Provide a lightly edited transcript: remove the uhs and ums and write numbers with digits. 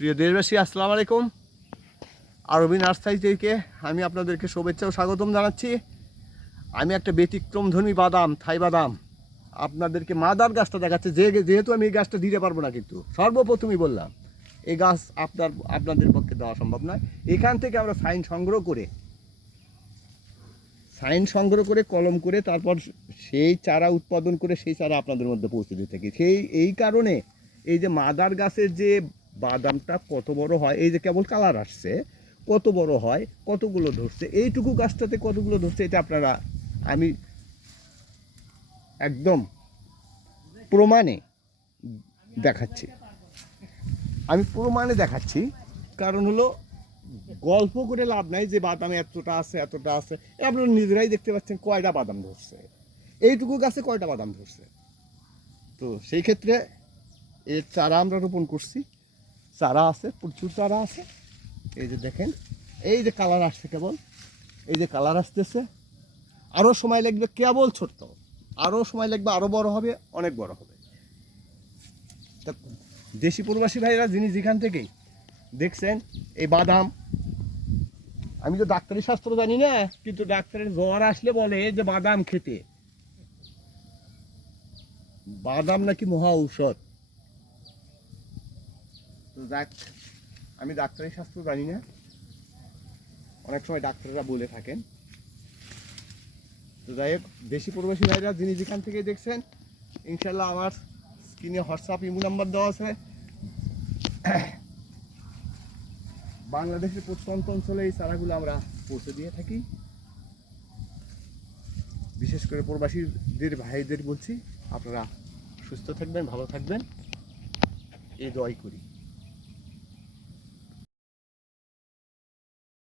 প্রিয় দেশবাসী, আসসালামু আলাইকুম। আরবি নার্সারি থেকে আমি আপনাদেরকে শুভেচ্ছা ও স্বাগতম জানাচ্ছি। আমি একটা ব্যতিক্রমধর্মী বাদাম, থাই বাদাম, আপনাদেরকে মাদার গাছটা দেখাচ্ছে। যেহেতু আমি এই গাছটা দিতে পারবো না, কিন্তু সর্বপ্রথমই বললাম এই গাছ আপনাদের পক্ষে দেওয়া সম্ভব নয়। এখান থেকে আমরা সাইন সংগ্রহ করে কলম করে তারপর সেই চারা উৎপাদন করে সেই চারা আপনাদের মধ্যে পৌঁছে দিয়ে থাকি। এই কারণে এই যে মাদার গাছের যে বাদামটা কত বড় হয়, এই যে কেবল কালার আসছে, কত বড় হয়, কতগুলো ধরছে, এইটুকু গাছটাতে কতগুলো ধরছে, এটা আমি একদম প্রমাণে দেখাচ্ছি। কারণ হলো গল্প করে লাভ নাই যে বাদামে এতটা আছে এতটা আছে। আপনারা নিজেরাই দেখতে পাচ্ছেন কয়টা বাদাম ধরছে, এইটুকু গাছে কয়টা বাদাম ধরছে। তো সেই ক্ষেত্রে এর চারা আমরা রোপণ করছি। চারা আছে, প্রচুর চারা আছে। এই যে দেখেন, এই যে কালার আসছে, কেবল এই যে কালার আসতেছে। আরও সময় লাগবে, কেবল ছোট্ট, আরও সময় লাগবে, আরও বড় হবে, অনেক বড় হবে। তা দেশি প্রবাসী ভাইরা যিনি যেখান থেকেই দেখছেন এই বাদাম, আমি তো ডাক্তারি শাস্ত্র জানি না, কিন্তু ডাক্তারের জ্বর আসলে বলে যে বাদাম খেতে, বাদাম নাকি মহা ঔষধ। তো যাক, আমি ডাক্তারি শাস্ত্র জানি না, অনেক সময় ডাক্তাররা বলে থাকেন। তো যাই হোক, দেশি প্রবাসী ভাইরা যিনি যেখান থেকে দেখছেন, ইনশাল্লাহ আমার স্ক্রিনে হোয়াটসঅ্যাপ ইমো নাম্বার দেওয়া আছে। বাংলাদেশের প্রত্যন্ত অঞ্চলে এই চারাগুলো আমরা পৌঁছে দিয়ে থাকি। বিশেষ করে প্রবাসীদের ভাইদের বলছি, আপনারা সুস্থ থাকবেন, ভালো থাকবেন, এই দোয়াই করি।